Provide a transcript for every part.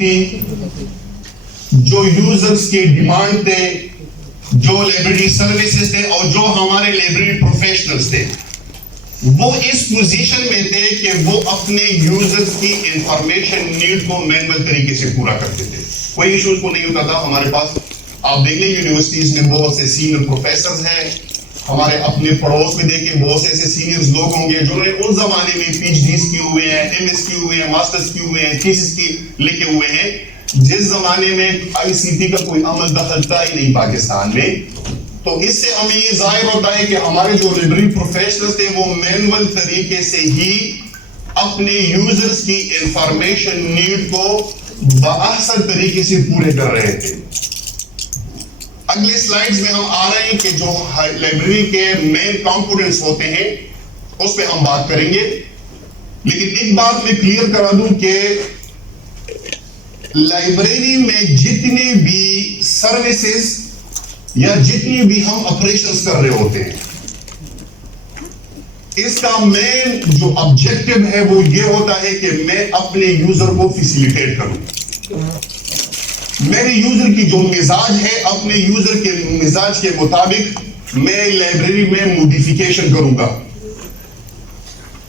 تھی, جو یوزرز کے ڈیمانڈ تھے, جو لائبریری سروسز تھے اور جو ہمارے لائبریری پروفیشنلز تھے, وہ اس پوزیشن میں تھے کہ وہ اپنے یوزرز کی انفارمیشن نیڈ کو مینول طریقے سے پورا کرتے تھے. کوئی ایشوز کو نہیں ہوتا تھا ہمارے پاس. آپ دیکھ لیں یونیورسٹیز میں بہت سے سینئر پروفیسرز ہیں, ہمارے اپنے پڑوس میں دیکھیں بہت سے ایسے سینئرز لوگ ہوں گے جنہوں نے اس زمانے میں پی ایچ ڈیز کیے ہوئے ہیں, ایم ایس کیے ہوئے ہیں, ماسٹرز کیے ہوئے ہیں, تھیسس کی لکھے ہوئے ہیں, جس زمانے میں آئی سی ٹی کا کوئی عمل دخل تھا ہی نہیں پاکستان میں. تو اس سے ہمیں یہ ظاہر ہوتا ہے کہ ہمارے جو لائبریری پروفیشنلز تھے وہ مینول طریقے سے ہی اپنے یوزرز کی انفارمیشن نیڈ کو باحسن طریقے سے پورے کر رہے تھے. اگلے سلائیڈز میں ہم آ رہے ہیں کہ جو لائبریری کے مین کمپوننٹس ہوتے ہیں اس پہ ہم بات کریں گے. لیکن ایک بات میں کلیئر کرا دوں کہ لائبریری میں جتنے بھی سروسز یا جتنی بھی ہم آپریشنز کر رہے ہوتے ہیں, اس کا مین جو آبجیکٹو ہے وہ یہ ہوتا ہے کہ میں اپنے یوزر کو فیسیلیٹیٹ کروں. میرے یوزر کی جو مزاج ہے, اپنے یوزر کے مزاج کے مطابق میں لائبریری میں موڈیفیکیشن کروں گا.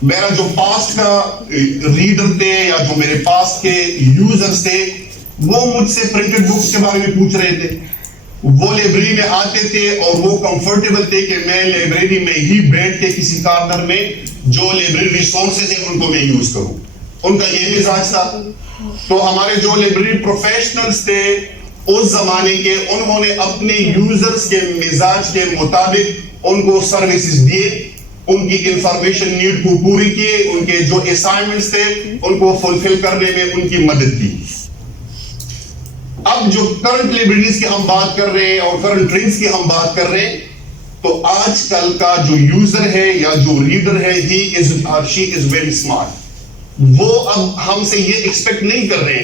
میرا جو پاسٹ کا ریڈر تھے یا جو میرے پاسٹ کے یوزرز تھے وہ مجھ سے پرنٹڈ بکس کے بارے میں پوچھ رہے تھے. وہ لائبریری میں آتے تھے اور وہ کمفرٹیبل تھے کہ میں لائبریری میں ہی بیٹھ کے کسی کارنر میں جو لائبریری ریسورسز ہیں ان کو میں یوز کروں. ان کا یہ مزاج تھا. تو ہمارے جو لائبریری پروفیشنلز تھے اس زمانے کے, انہوں نے اپنے یوزرز کے مزاج کے مطابق ان کو سروسز دیے, ان کی انفارمیشن نیڈ کو پوری کیے, ان کے جو اسائنمنٹس تھے ان کو فلفل کرنے میں ان کی مدد کی. اب جو کرنٹ لائبریریز کی ہم بات کر رہے ہیں اور کرنٹ ٹرینڈز کی ہم بات کر رہے ہیں, تو آج کل کا جو یوزر ہے یا جو ریڈر ہے, ہی از اور شی از ویری اسمارٹ. وہ اب ہم سے یہ ایکسپیکٹ نہیں کر رہے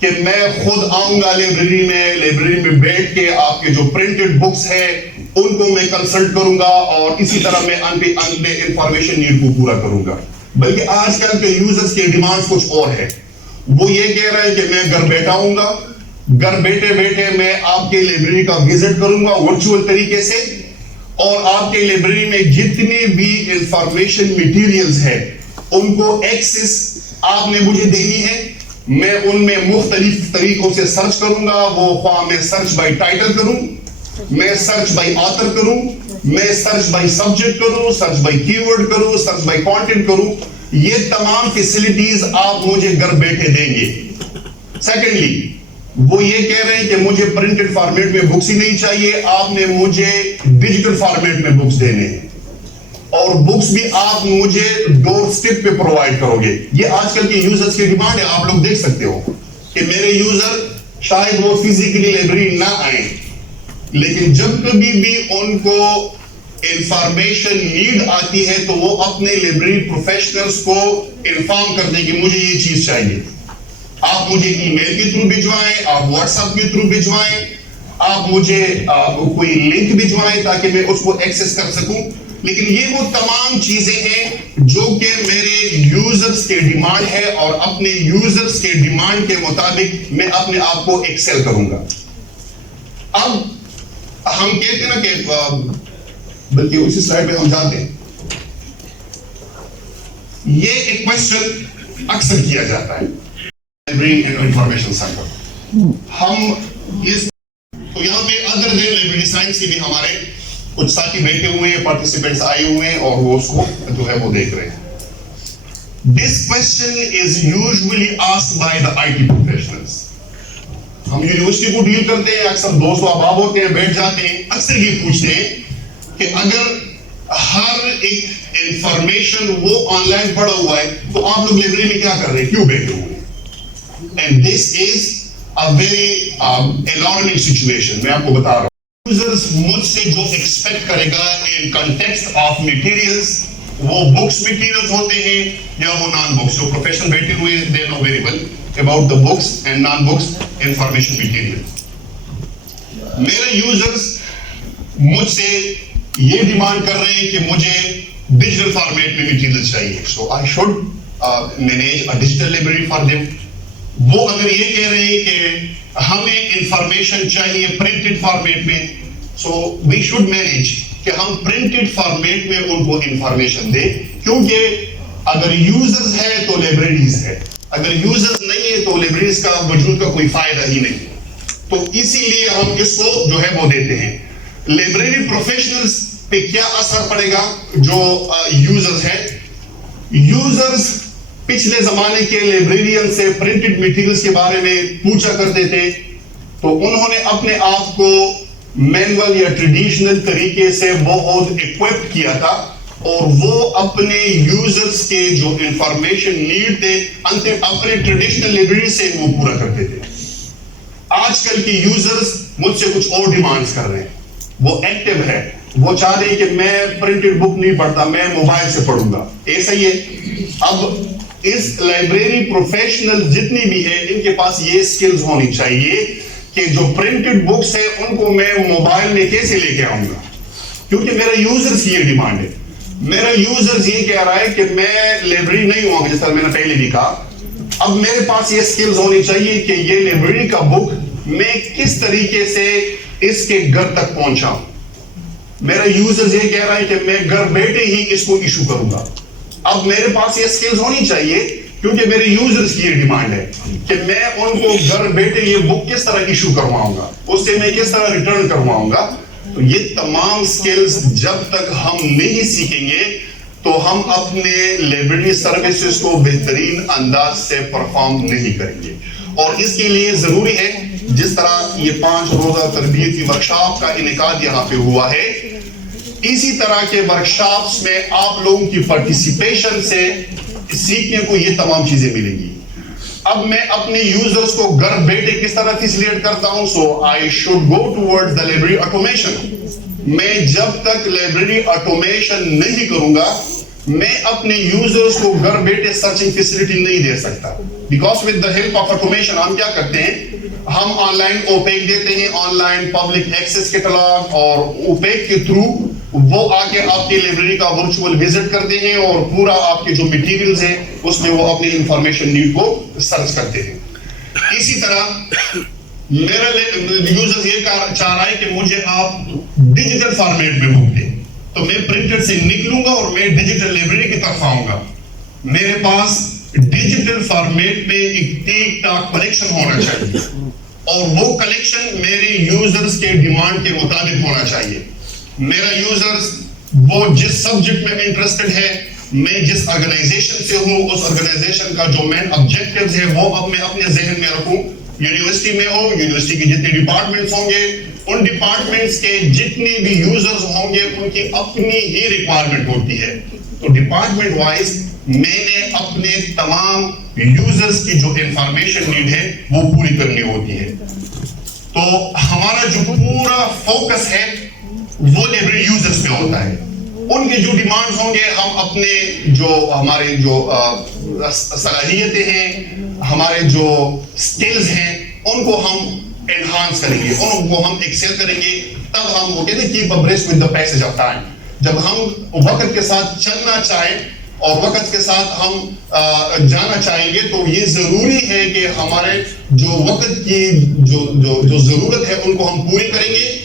کہ میں خود آؤں گا لائبریری میں بیٹھ کے آپ کے جو پرنٹڈ بکس ہیں ان کو میں کنسلٹ کروں گا اور اسی طرح میں انفارمیشن نیڈ کو پورا کروں گا. بلکہ آج کل کے یوزرز کے ڈیمانڈ کچھ اور ہے. وہ یہ کہہ رہے ہیں کہ میں گھر بیٹھا ہوں گا, گھر بیٹھے بیٹھے میں آپ کے لائبریری کا وزٹ کروں گا ورچوئل طریقے سے, اور آپ کے لائبریری میں جتنے بھی انفارمیشن میٹیریلز ہیں ان کو ایکسس آپ نے مجھے دینی ہے. میں ان میں مختلف طریقوں سے سرچ کروں گا. وہ خواہ میں سرچ بائی ٹائٹل کروں, میں سرچ بائی آتھر کروں, میں سرچ بائی سبجیکٹ کروں, سرچ بائی کی ورڈ کروں, سرچ بائی کانٹینٹ کروں. یہ تمام فیسلٹیز آپ مجھے گھر بیٹھے دیں گے. سیکنڈلی وہ یہ کہہ رہے ہیں کہ مجھے پرنٹڈ فارمیٹ میں بکس ہی نہیں چاہیے, آپ نے مجھے ڈیجیٹل فارمیٹ میں بکس دینے ہیں, اور بکس بھی آپ مجھے ڈور اسٹیپ پہ پرووائڈ کرو گے. یہ آج کل کے یوزرز کی ڈیمانڈ ہے. آپ لوگ دیکھ سکتے ہو کہ میرے یوزر شاید وہ فزیکلی لائبریری نہ آئیں, لیکن جب کبھی بھی ان کو انفارمیشن نیڈ آتی ہے تو وہ اپنے لائبریری پروفیشنلز کو انفارم کر دیں کہ مجھے یہ چیز چاہیے. آپ مجھے ای میل کے تھرو بھجوائیں, آپ واٹس ایپ کے تھرو بھجوائیں, آپ مجھے کوئی لنک بھجوائیں تاکہ میں اس کو ایکسس کر سکوں. لیکن یہ وہ تمام چیزیں ہیں جو کہ میرے یوزرز کے ڈیمانڈ ہے, اور اپنے یوزرز کے ڈیمانڈ کے مطابق میں اپنے آپ کو ایکسل کروں گا. اب ہم کہتے ہیں نا کہ بلکہ اسی سلائڈ پہ ہم جاتے ہیں, یہ ایک کوسچن اکثر کیا جاتا ہے لائبریری اینڈ انفارمیشن سینٹر. ہم اس تو یہاں پہ ادر دین لائبریری سائنس کے بھی ہمارے کچھ ساتھی بیٹھے ہوئے ہیں, پارٹیسپینٹس آئے ہوئے ہیں, اور وہ اس کو جو ہے وہ دیکھ رہے ہیں. This question is usually asked by the IT professionals. ہم یونیورسٹی کو ڈیل کرتے ہیں, اکثر دوست و احباب ہوتے ہیں, بیٹھ جاتے ہیں, اکثر یہ پوچھتے ہیں کہ اگر ہر ایک انفارمیشن وہ آن لائن پڑا ہوا ہے تو آپ لوگ لائبریری میں کیا کر رہے ہیں, کیوں بیٹھے ہوئے ہیں. And this is a very alarming situation. میں آپ کو بتا رہا ہوں. یوزرز مجھ سے جو ایکسپیکٹ کرے گا ان کنٹیکسٹ آف میٹیریلز, وہ بکس میٹیریلز ہوتے ہیں یا وہ نان بکس. جو پروفیشنل بیٹھے ہوئے they know very well about the books and non books information material. میرے یوزرز مجھ سے یہ ڈیمانڈ کر رہے ہیں کہ مجھے ڈیجیٹل فارمیٹ میں میٹیریل چاہیے. So I should manage a digital library for them. وہ اگر یہ کہہ رہے ہیں کہ ہمیں انفارمیشن چاہیے پرنٹڈ فارمیٹ میں، سو وی شوڈ مینیج کہ ہم پرنٹڈ فارمیٹ میں ان کو انفارمیشن دیں، کیونکہ اگر یوزرز ہے تو لائبریریز ہے، اگر یوزرز نہیں ہے تو لائبریریز کا وجود کا کوئی فائدہ ہی نہیں، تو اسی لیے ہم اس کو جو ہے وہ دیتے ہیں۔ لائبریری پروفیشنلز پہ کیا اثر پڑے گا؟ جو یوزرز ہیں، یوزرز پچھلے زمانے کے لائبریرین سے پرنٹڈ میٹیریلز کے بارے میں پوچھا کرتے تھے، تو انہوں نے اپنے آپ کو مینول یا ٹریڈیشنل طریقے سے بہت ایکوپڈ کیا تھا، اور وہ اپنے یوزرز کے جو انفارمیشن نیڈ تھے اپنے ٹریڈیشنل لائبریری سے وہ پورا کرتے تھے۔ آج کل کے یوزرز مجھ سے کچھ اور ڈیمانڈز کر رہے ہیں، وہ ایکٹیو ہے، وہ چاہ رہے ہیں کہ میں پرنٹڈ بک نہیں پڑھتا، میں موبائل سے پڑھوں گا، ایسا ہی ہے۔ اب اس لائبریری پروفیشنل جتنی بھی ہے، ان کے پاس یہ سکلز ہونی چاہیے کہ جو پرنٹڈ بکس ہے ان کو میں موبائل میں کیسے لے کے آؤں گا، کیونکہ میرا یوزرز کی یہ ڈیمانڈ ہے۔ میرا یوزرز یہ کہہ رہا ہے کہ میں لائبریری نہیں ہوں، جس طرح میں نے پہلے بھی کہا، اب میرے پاس یہ سکلز ہونی چاہیے کہ یہ لائبریری کا بک میں کس طریقے سے اس کے گھر تک پہنچاؤں۔ میرا یوزرز یہ کہہ رہا ہے کہ میں گھر بیٹھے ہی اس کو ایشو کروں گا۔ اب میرے پاس یہ سکلز ہونی چاہیے کیونکہ میرے یوزرز کی یہ ڈیمانڈ ہے کہ میں ان کو گھر بیٹھے یہ بک کس طرح ایشو کرواؤں گا، اس سے میں کس طرح ریٹرن کرواؤں گا۔ تو یہ تمام سکلز جب تک ہم نہیں سیکھیں گے تو ہم اپنے لائبریری سروسز کو بہترین انداز سے پرفارم نہیں کریں گے، اور اس کے لیے ضروری ہے جس طرح یہ 5 روزہ تربیتی ورکشاپ کا انعقاد یہاں پہ ہوا ہے، اسی طرح کے ورکشاپس میں آپ لوگوں کی پارٹیسپیشن سے سیکھنے کو یہ تمام چیزیں ملیں گی۔ اب میں اپنے یوزرز کو گھر بیٹھے کس طرح فیسیلیٹ کرتا ہوں، so I should go towards the library automation. میں جب تک لائبریری آٹومیشن نہیں کروں گا میں اپنے یوزرز کو گھر بیٹھے سرچنگ فیسیلیٹی نہیں دے سکتا، because with the help of automation ہم کیا کرتے ہیں، ہم آن لائن اوپیک دیتے ہیں، on line public access catalogue, اور اوپیک کے تھرو وہ آ کے آپ کی لائبریری کا ورچوئل وزٹ کرتے ہیں اور پورا آپ کے جو میٹیریلز ہیں اس میں وہ اپنی انفارمیشن نیڈ کو سرچ کرتے ہیں۔ اسی طرح میرا یوزر یہ چاہ رہا ہے کہ مجھے آپ ڈیجیٹل فارمیٹ میں بک دیں، تو میں پرنٹر سے نکلوں گا اور میں ڈیجیٹل لائبریری کی طرف آؤں گا۔ میرے پاس ڈیجیٹل فارمیٹ میں ایک ٹھیک ٹھاک کلیکشن ہونا چاہیے، اور وہ کلیکشن میرے یوزرز کے ڈیمانڈ کے مطابق ہونا چاہیے۔ میرا یوزرز وہ جس سبجیکٹ میں انٹرسٹڈ ہے، میں جس آرگنائزیشن سے ہوں اس آرگنائزیشن کا جو مین آبجیکٹیوز ہے وہ میں اپنے ذہن میں رکھوں۔ یونیورسٹی میں ہو، یونیورسٹی کے جتنے ڈپارٹمنٹس ہوں گے، ان ڈپارٹمنٹس کے جتنے بھی یوزرز ہوں گے ان کی اپنی ہی ریکوائرمنٹ ہوتی ہے، تو ڈپارٹمنٹ وائز میں نے اپنے تمام یوزرز کی جو انفارمیشن نیڈ ہے وہ پوری کرنی ہوتی ہے۔ تو ہمارا جو پورا فوکس ہے وہ لائبریری یوزرز پہ ہوتا ہے، ان کے جو ڈیمانڈز ہوں گے ہم اپنے جو ہمارے جو صلاحیتیں ہیں، ہمارے جو سکلز ہیں ان کو ہم انہانس کریں گے، ان کو ہم ایکسل کریں گے، تب ہم وہ کہتے ہیں keep abreast with the passage of time. جب ہم وقت کے ساتھ چلنا چاہیں اور وقت کے ساتھ ہم جانا چاہیں گے تو یہ ضروری ہے کہ ہمارے جو وقت کی جو ضرورت ہے ان کو ہم پوری کریں گے،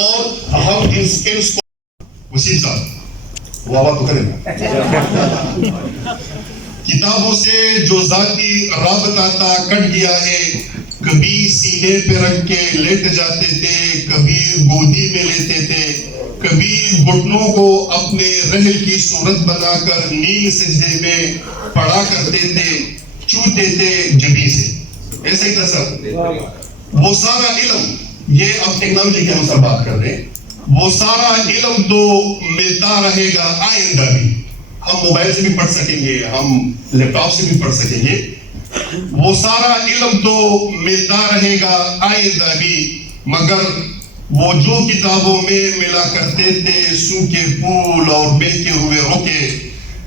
اور ہم ان سکلز کو وسیع صاحب وہ آواز تو کریں گے۔ کتابوں سے جو ذاتی رابطہ تھا کٹ گیا ہے، کبھی سینے پہ رکھ کے لیٹ جاتے تھے، کبھی گودی میں لیتے تھے، کبھی گھٹنوں کو اپنے رحل کی صورت بنا کر نیند سجدے میں پڑا کرتے تھے، چوتے تھے جبی سے۔ ایسا ہی تھا سر، وہ سارا علم، یہ اب ٹیکنالوجی کی ہم سب بات کر رہے ہیں، وہ سارا علم تو ملتا رہے گا آئندہ بھی، ہم موبائل سے بھی پڑھ سکیں گے، ہم لیپ ٹاپ سے بھی پڑھ سکیں گے، وہ سارا علم تو ملتا رہے گا آئندہ بھی، مگر وہ جو کتابوں میں ملا کرتے تھے سوکھے پھول اور بہتے ہوئے روکے،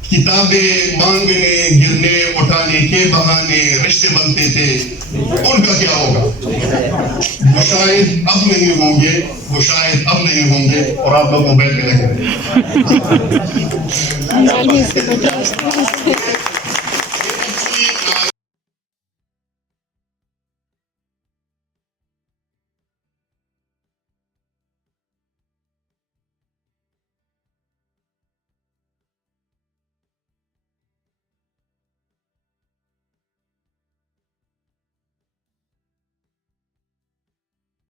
کتابیں مانگنے گرنے اٹھانے کے بہانے رشتے بنتے تھے، ان کا کیا ہوگا؟ وہ شاید اب نہیں ہوں گے، وہ شاید اب نہیں ہوں گے، اور آپ لوگ موبائل پہ لگے